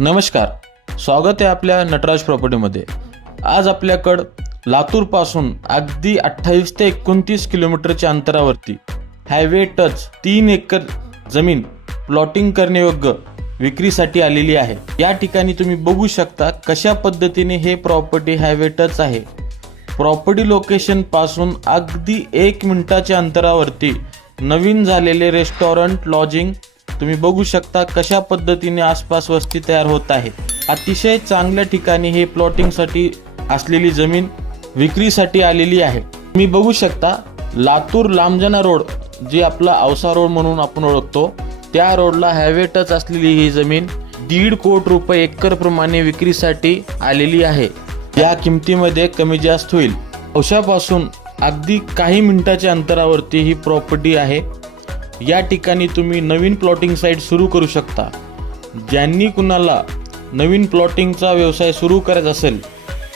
नमस्कार, स्वागत आहे आपल्या नटराज प्रॉपर्टीमध्ये। आज आपल्याकडं लातूरपासून अगदी 28 ते 29 किलोमीटरच्या अंतरावरती हायवे टच 3 एकर जमीन प्लॉटिंग करण्यायोग्य विक्रीसाठी आलेली आहे। या ठिकाणी तुम्ही बघू शकता कशा पद्धतीने हे प्रॉपर्टी हायवे टच आहे। प्रॉपर्टी लोकेशन पासून अगदी 1 मिनिटाच्या अंतरावरती नवीन झालेले रेस्टॉरंट लॉजिंग तुम्ही बघू शकता कशा पद्धतीने आसपास वस्ती तयार होत आहे। अतिशय चांगल्या ठिकाणी हे प्लॉटिंगसाठी असलेली जमीन विक्रीसाठी आलेली आहे। तुम्ही बघू शकता लातूर लांबजना रोड जे आपला औसा रोड म्हणून आपण ओळखतो त्या रोडला हायवे टच असलेली ही जमीन 1.5 कोटी रुपये एकर प्रमाणे विक्रीसाठी आलेली आहे। या किमतीमध्ये कमी जास्त होईल। औसापासून अगदी काही मिनिटाच्या अंतरावरती ही प्रॉपर्टी आहे। या ठिकाणी तुम्ही नवीन प्लॉटिंग साइट सुरू करू शकता। ज्यांनी कुणाला नवीन प्लॉटिंगचा व्यवसाय सुरू करायचा असेल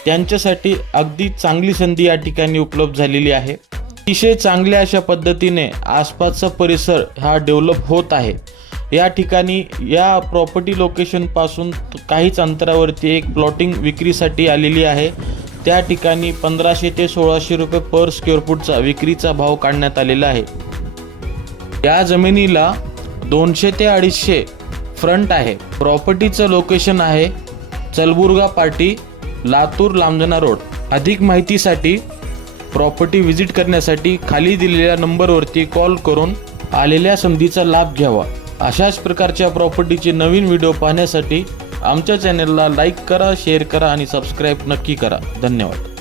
त्यांच्यासाठी अगदी चांगली संधी या ठिकाणी उपलब्ध झालेली आहे। अतिशय चांगल्या अशा पद्धतीने आसपासचा परिसर हा डेव्हलप होत आहे। या ठिकाणी या प्रॉपर्टी लोकेशन पासून काहीच अंतरावरती एक प्लॉटिंग विक्रीसाठी आलेली आहे। त्या ठिकाणी 1500 ते 1600 रुपये पर स्क्वेअर फूटचा विक्रीचा भाव काढण्यात आलेला आहे। या जमिनीला 200 ते 250 फ्रंट आहे। प्रॉपर्टीचं लोकेशन आहे चलबुर्गा पाटी, लातूर लांबजना रोड। अधिक माहितीसाठी प्रॉपर्टी व्हिजिट करण्यासाठी खाली दिलेल्या नंबरवरती कॉल करून आलेल्या संधीचा लाभ घ्यावा। अशाच प्रकारच्या प्रॉपर्टीचे नवीन व्हिडिओ पाहण्यासाठी आमच्या चॅनलला लाईक करा, शेअर करा आणि सबस्क्राईब नक्की करा। धन्यवाद।